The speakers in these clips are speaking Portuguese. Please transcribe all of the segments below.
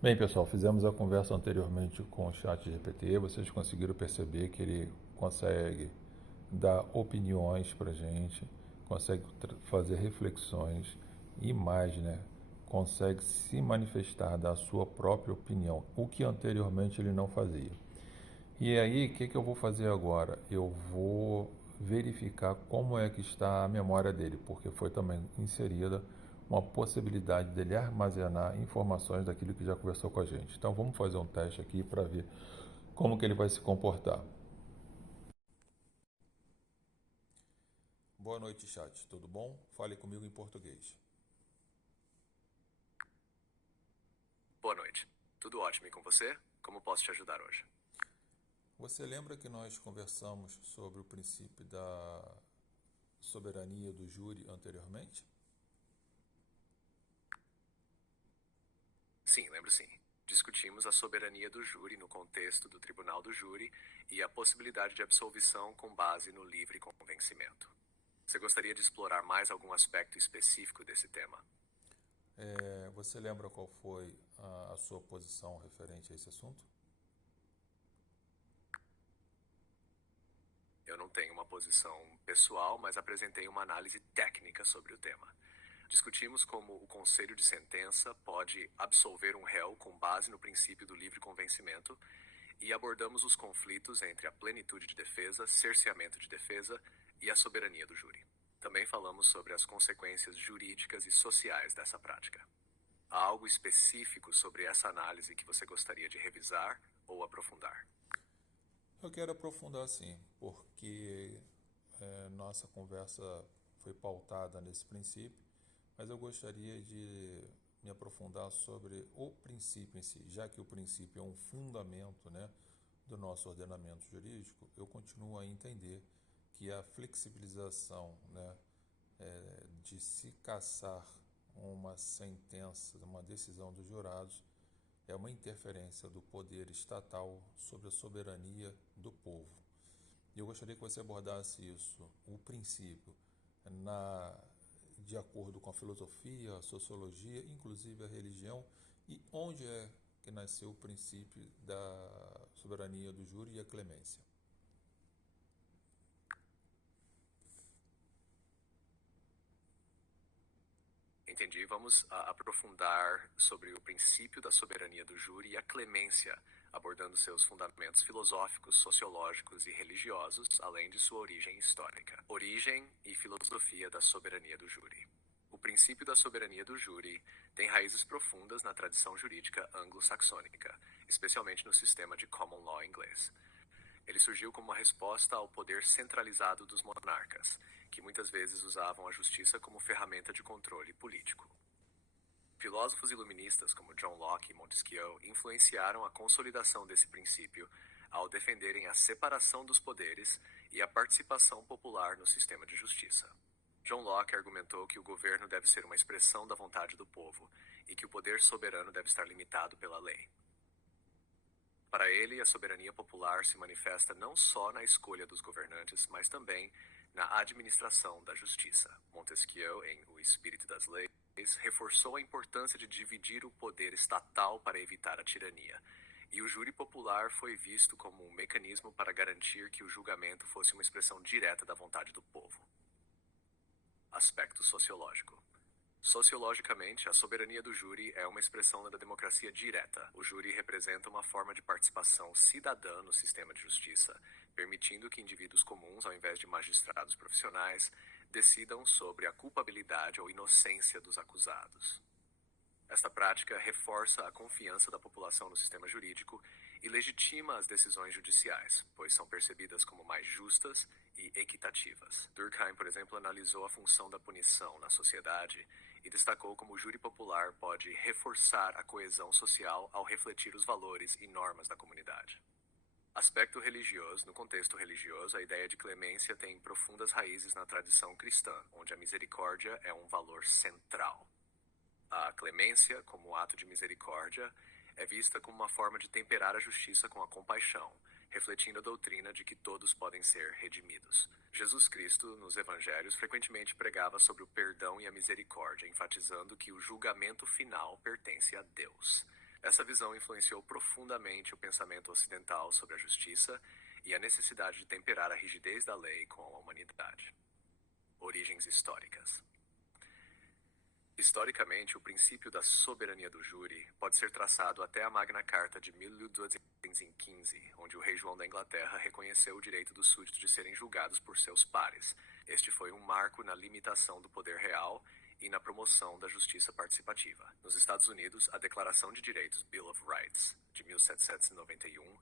Bem, pessoal, fizemos a conversa anteriormente com o chat GPT. Vocês conseguiram perceber que ele consegue dar opiniões para a gente, consegue fazer reflexões e mais, né? Consegue se manifestar da sua própria opinião, o que anteriormente ele não fazia. E aí, o que eu vou fazer agora? Eu vou verificar como é que está a memória dele, porque foi também inserida uma possibilidade dele armazenar informações daquilo que já conversou com a gente. Então vamos fazer um teste aqui para ver como que ele vai se comportar. Boa noite, chat. Tudo bom? Fale comigo em português. Boa noite. Tudo ótimo e com você? Como posso te ajudar hoje? Você lembra que nós conversamos sobre o princípio da soberania do júri anteriormente? Sim, lembro sim. Discutimos a soberania do júri no contexto do tribunal do júri e a possibilidade de absolvição com base no livre convencimento. Você gostaria de explorar mais algum aspecto específico desse tema? Você lembra qual foi a sua posição referente a esse assunto? Eu não tenho uma posição pessoal, mas apresentei uma análise técnica sobre o tema. Discutimos como o conselho de sentença pode absolver um réu com base no princípio do livre convencimento e abordamos os conflitos entre a plenitude de defesa, cerceamento de defesa e a soberania do júri. Também falamos sobre as consequências jurídicas e sociais dessa prática. Há algo específico sobre essa análise que você gostaria de revisar ou aprofundar? Eu quero aprofundar sim, porque nossa conversa foi pautada nesse princípio, mas eu gostaria de me aprofundar sobre o princípio em si, já que o princípio é um fundamento, né, do nosso ordenamento jurídico. Eu continuo a entender que a flexibilização, né, de se cassar uma sentença, uma decisão dos jurados, é uma interferência do poder estatal sobre a soberania do povo. E eu gostaria que você abordasse isso, o princípio, na, de acordo com a filosofia, a sociologia, inclusive a religião, e onde é que nasceu o princípio da soberania do júri e a clemência. Entendi. Vamos aprofundar sobre o princípio da soberania do júri e a clemência, abordando seus fundamentos filosóficos, sociológicos e religiosos, além de sua origem histórica. Origem e filosofia da soberania do júri. O princípio da soberania do júri tem raízes profundas na tradição jurídica anglo-saxônica, especialmente no sistema de common law inglês. Ele surgiu como uma resposta ao poder centralizado dos monarcas, que muitas vezes usavam a justiça como ferramenta de controle político. Filósofos iluministas como John Locke e Montesquieu influenciaram a consolidação desse princípio ao defenderem a separação dos poderes e a participação popular no sistema de justiça. John Locke argumentou que o governo deve ser uma expressão da vontade do povo e que o poder soberano deve estar limitado pela lei. Para ele, a soberania popular se manifesta não só na escolha dos governantes, mas também na administração da justiça. Montesquieu, em O Espírito das Leis, reforçou a importância de dividir o poder estatal para evitar a tirania, e o júri popular foi visto como um mecanismo para garantir que o julgamento fosse uma expressão direta da vontade do povo. Aspecto sociológico. Sociologicamente, a soberania do júri é uma expressão da democracia direta. O júri representa uma forma de participação cidadã no sistema de justiça, permitindo que indivíduos comuns, ao invés de magistrados profissionais, decidam sobre a culpabilidade ou inocência dos acusados. Esta prática reforça a confiança da população no sistema jurídico e legitima as decisões judiciais, pois são percebidas como mais justas e equitativas. Durkheim, por exemplo, analisou a função da punição na sociedade e destacou como o júri popular pode reforçar a coesão social ao refletir os valores e normas da comunidade. Aspecto religioso. No contexto religioso, a ideia de clemência tem profundas raízes na tradição cristã, onde a misericórdia é um valor central. A clemência, como ato de misericórdia, é vista como uma forma de temperar a justiça com a compaixão, refletindo a doutrina de que todos podem ser redimidos. Jesus Cristo, nos evangelhos, frequentemente pregava sobre o perdão e a misericórdia, enfatizando que o julgamento final pertence a Deus. Essa visão influenciou profundamente o pensamento ocidental sobre a justiça e a necessidade de temperar a rigidez da lei com a humanidade. Origens históricas. Historicamente, o princípio da soberania do júri pode ser traçado até a Magna Carta de 1215, onde o rei João da Inglaterra reconheceu o direito dos súditos de serem julgados por seus pares. Este foi um marco na limitação do poder real e na promoção da justiça participativa. Nos Estados Unidos, a Declaração de Direitos, Bill of Rights, de 1791,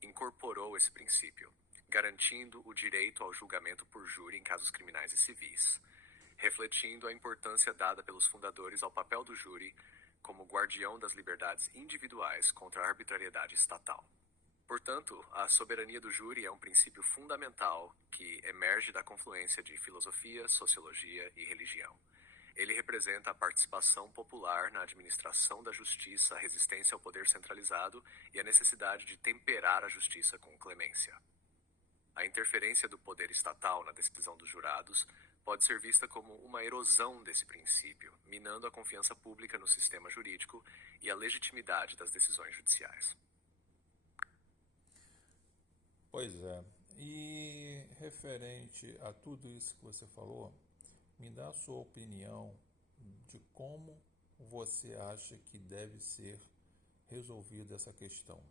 incorporou esse princípio, garantindo o direito ao julgamento por júri em casos criminais e civis, refletindo a importância dada pelos fundadores ao papel do júri como guardião das liberdades individuais contra a arbitrariedade estatal. Portanto, a soberania do júri é um princípio fundamental que emerge da confluência de filosofia, sociologia e religião. Ele representa a participação popular na administração da justiça, a resistência ao poder centralizado e a necessidade de temperar a justiça com clemência. A interferência do poder estatal na decisão dos jurados pode ser vista como uma erosão desse princípio, minando a confiança pública no sistema jurídico e a legitimidade das decisões judiciais. Pois é. E referente a tudo isso que você falou, me dá a sua opinião de como você acha que deve ser resolvida essa questão.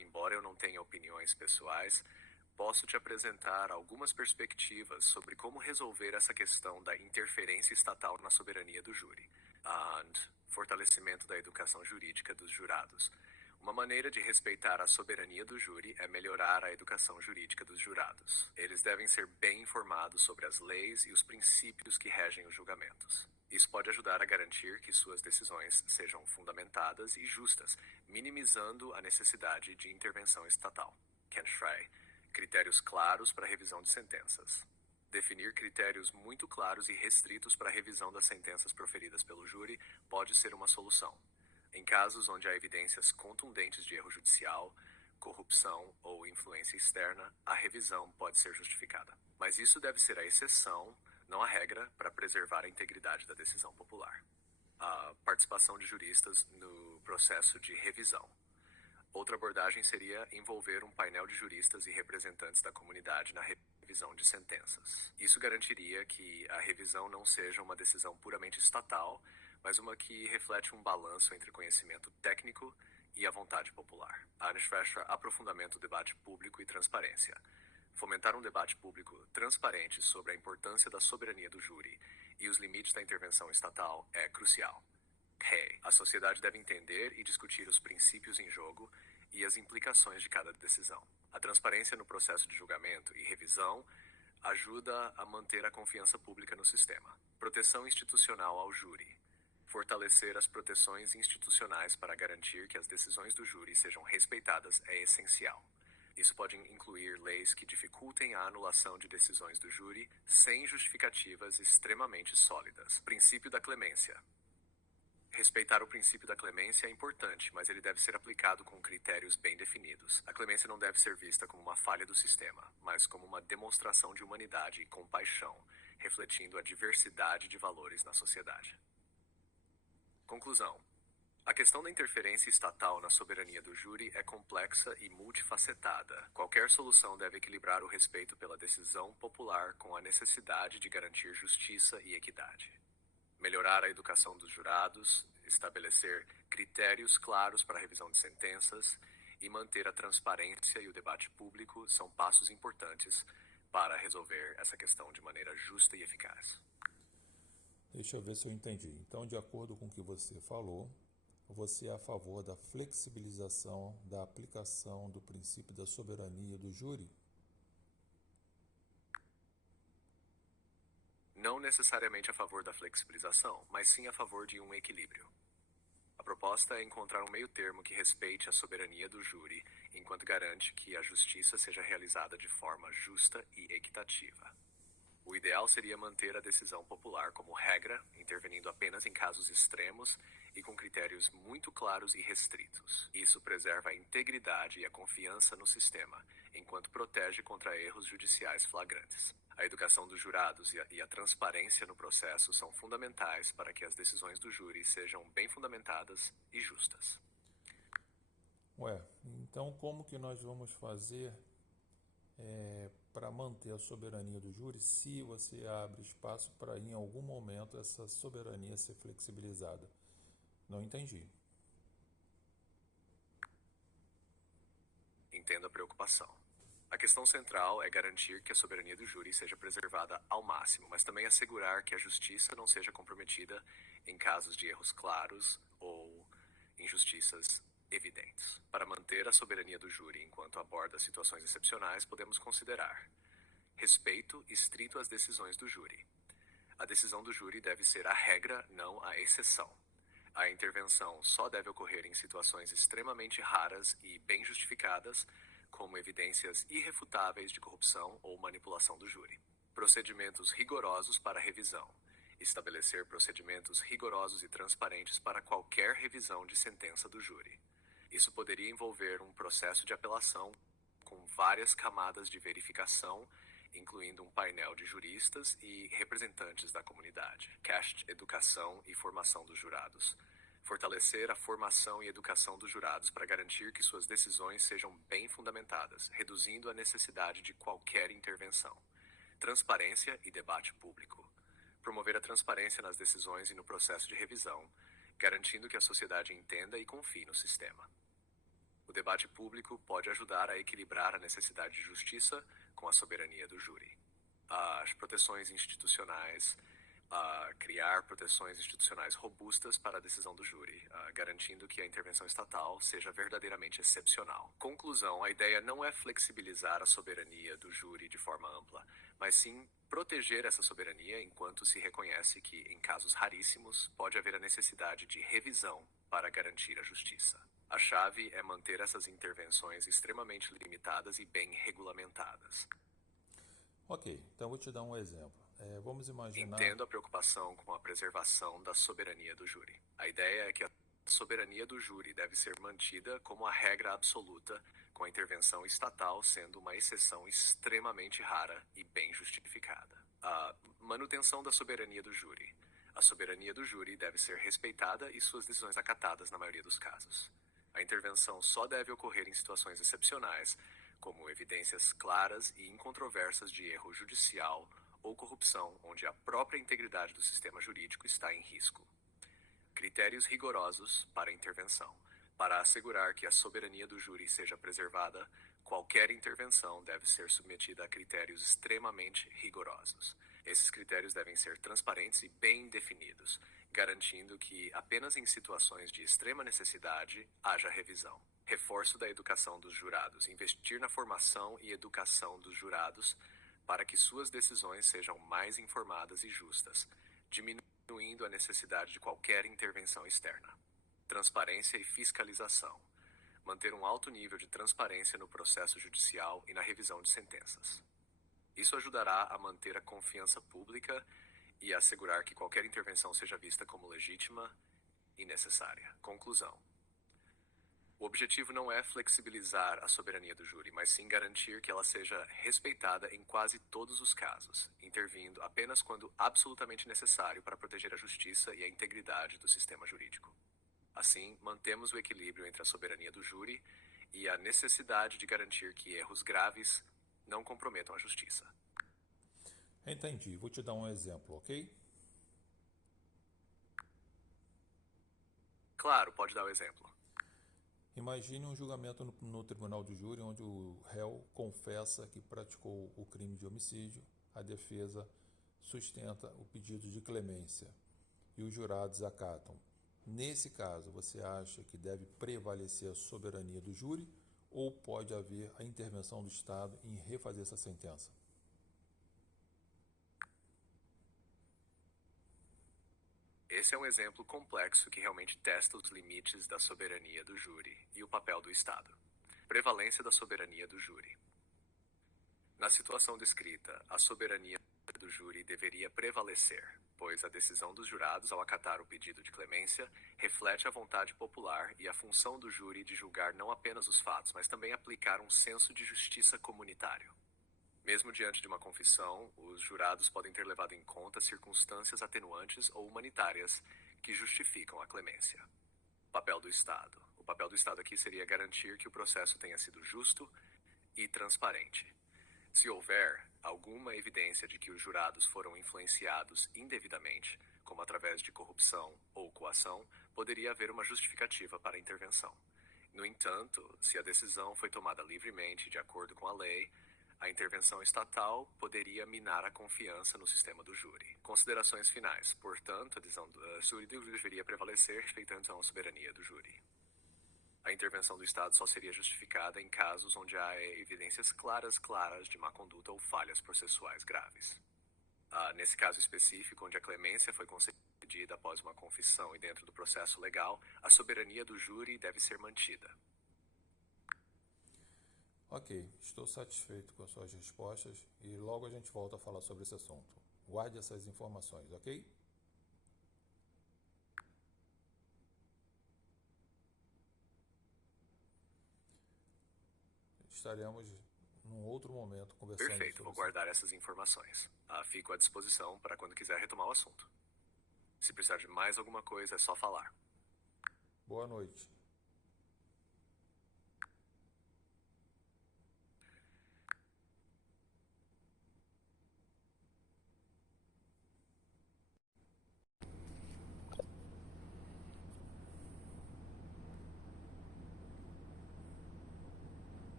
Embora eu não tenha opiniões pessoais, posso te apresentar algumas perspectivas sobre como resolver essa questão da interferência estatal na soberania do júri e fortalecimento da educação jurídica dos jurados. Uma maneira de respeitar a soberania do júri é melhorar a educação jurídica dos jurados. Eles devem ser bem informados sobre as leis e os princípios que regem os julgamentos. Isso pode ajudar a garantir que suas decisões sejam fundamentadas e justas, minimizando a necessidade de intervenção estatal. Ken Schrey, critérios claros para a revisão de sentenças. Definir critérios muito claros e restritos para a revisão das sentenças proferidas pelo júri pode ser uma solução. Em casos onde há evidências contundentes de erro judicial, corrupção ou influência externa, a revisão pode ser justificada. Mas isso deve ser a exceção, não a regra, para preservar a integridade da decisão popular. A participação de juristas no processo de revisão. Outra abordagem seria envolver um painel de juristas e representantes da comunidade na revisão de sentenças. Isso garantiria que a revisão não seja uma decisão puramente estatal, mas uma que reflete um balanço entre conhecimento técnico e a vontade popular. A Anishvestra aprofundamento do debate público e transparência. Fomentar um debate público transparente sobre a importância da soberania do júri e os limites da intervenção estatal é crucial. A sociedade deve entender e discutir os princípios em jogo e as implicações de cada decisão. A transparência no processo de julgamento e revisão ajuda a manter a confiança pública no sistema. Proteção institucional ao júri. Fortalecer as proteções institucionais para garantir que as decisões do júri sejam respeitadas é essencial. Isso pode incluir leis que dificultem a anulação de decisões do júri sem justificativas extremamente sólidas. Princípio da clemência. Respeitar o princípio da clemência é importante, mas ele deve ser aplicado com critérios bem definidos. A clemência não deve ser vista como uma falha do sistema, mas como uma demonstração de humanidade e compaixão, refletindo a diversidade de valores na sociedade. Conclusão. A questão da interferência estatal na soberania do júri é complexa e multifacetada. Qualquer solução deve equilibrar o respeito pela decisão popular com a necessidade de garantir justiça e equidade. Melhorar a educação dos jurados, estabelecer critérios claros para a revisão de sentenças e manter a transparência e o debate público são passos importantes para resolver essa questão de maneira justa e eficaz. Deixa eu ver se eu entendi. Então, de acordo com o que você falou, você é a favor da flexibilização da aplicação do princípio da soberania do júri? Não necessariamente a favor da flexibilização, mas sim a favor de um equilíbrio. A proposta é encontrar um meio-termo que respeite a soberania do júri, enquanto garante que a justiça seja realizada de forma justa e equitativa. O ideal seria manter a decisão popular como regra, intervenindo apenas em casos extremos e com critérios muito claros e restritos. Isso preserva a integridade e a confiança no sistema, enquanto protege contra erros judiciais flagrantes. A A educação dos jurados e a transparência no processo são fundamentais para que as decisões do júri sejam bem fundamentadas e justas. Então como que nós vamos fazer para manter a soberania do júri se você abre espaço para, em algum momento, essa soberania ser flexibilizada? Não entendi. Entendo a preocupação. A questão central é garantir que a soberania do júri seja preservada ao máximo, mas também assegurar que a justiça não seja comprometida em casos de erros claros ou injustiças evidentes. Para manter a soberania do júri enquanto aborda situações excepcionais, podemos considerar respeito estrito às decisões do júri. A decisão do júri deve ser a regra, não a exceção. A intervenção só deve ocorrer em situações extremamente raras e bem justificadas, como evidências irrefutáveis de corrupção ou manipulação do júri. Procedimentos rigorosos para revisão. Estabelecer procedimentos rigorosos e transparentes para qualquer revisão de sentença do júri. Isso poderia envolver um processo de apelação com várias camadas de verificação, incluindo um painel de juristas e representantes da comunidade. CAST, educação e formação dos jurados. Fortalecer a formação e educação dos jurados para garantir que suas decisões sejam bem fundamentadas, reduzindo a necessidade de qualquer intervenção. Transparência e debate público. Promover a transparência nas decisões e no processo de revisão, garantindo que a sociedade entenda e confie no sistema. O debate público pode ajudar a equilibrar a necessidade de justiça com a soberania do júri. As proteções institucionais, criar proteções institucionais robustas para a decisão do júri, garantindo que a intervenção estatal seja verdadeiramente excepcional. Conclusão, a ideia não é flexibilizar a soberania do júri de forma ampla, mas sim proteger essa soberania enquanto se reconhece que, em casos raríssimos, pode haver a necessidade de revisão para garantir a justiça. A chave é manter essas intervenções extremamente limitadas e bem regulamentadas. Ok, então vou te dar um exemplo. Vamos imaginar... Entendo a preocupação com a preservação da soberania do júri. A ideia é que a soberania do júri deve ser mantida como a regra absoluta, com a intervenção estatal sendo uma exceção extremamente rara e bem justificada. A manutenção da soberania do júri. A soberania do júri deve ser respeitada e suas decisões acatadas na maioria dos casos. A intervenção só deve ocorrer em situações excepcionais, como evidências claras e incontroversas de erro judicial ou corrupção, onde a própria integridade do sistema jurídico está em risco. Critérios rigorosos para a intervenção. Para assegurar que a soberania do júri seja preservada, qualquer intervenção deve ser submetida a critérios extremamente rigorosos. Esses critérios devem ser transparentes e bem definidos, garantindo que apenas em situações de extrema necessidade haja revisão. Reforço da educação dos jurados. Investir na formação e educação dos jurados para que suas decisões sejam mais informadas e justas, diminuindo a necessidade de qualquer intervenção externa. Transparência e fiscalização. Manter um alto nível de transparência no processo judicial e na revisão de sentenças. Isso ajudará a manter a confiança pública e assegurar que qualquer intervenção seja vista como legítima e necessária. Conclusão. O objetivo não é flexibilizar a soberania do júri, mas sim garantir que ela seja respeitada em quase todos os casos, intervindo apenas quando absolutamente necessário para proteger a justiça e a integridade do sistema jurídico. Assim, mantemos o equilíbrio entre a soberania do júri e a necessidade de garantir que erros graves não comprometam a justiça. Entendi. Vou te dar um exemplo, ok? Claro, pode dar o exemplo. Imagine um julgamento no tribunal do júri onde o réu confessa que praticou o crime de homicídio, a defesa sustenta o pedido de clemência e os jurados acatam. Nesse caso, você acha que deve prevalecer a soberania do júri ou pode haver a intervenção do Estado em refazer essa sentença? Esse é um exemplo complexo que realmente testa os limites da soberania do júri e o papel do Estado. Prevalência da soberania do júri. Na situação descrita, a soberania do júri deveria prevalecer, pois a decisão dos jurados ao acatar o pedido de clemência reflete a vontade popular e a função do júri de julgar não apenas os fatos, mas também aplicar um senso de justiça comunitário. Mesmo diante de uma confissão, os jurados podem ter levado em conta circunstâncias atenuantes ou humanitárias que justificam a clemência. Papel do Estado. O papel do Estado aqui seria garantir que o processo tenha sido justo e transparente. Se houver alguma evidência de que os jurados foram influenciados indevidamente, como através de corrupção ou coação, poderia haver uma justificativa para a intervenção. No entanto, se a decisão foi tomada livremente de acordo com a lei, a intervenção estatal poderia minar a confiança no sistema do júri. Considerações finais. Portanto, a decisão do júri deveria prevalecer respeitando a soberania do júri. A intervenção do Estado só seria justificada em casos onde há evidências claras de má conduta ou falhas processuais graves. Nesse caso específico, onde a clemência foi concedida após uma confissão e dentro do processo legal, a soberania do júri deve ser mantida. Ok, estou satisfeito com as suas respostas e logo a gente volta a falar sobre esse assunto. Guarde essas informações, ok? Estaremos num outro momento conversando. Perfeito, vou guardar essas informações. Fico à disposição para quando quiser retomar o assunto. Se precisar de mais alguma coisa, é só falar. Boa noite.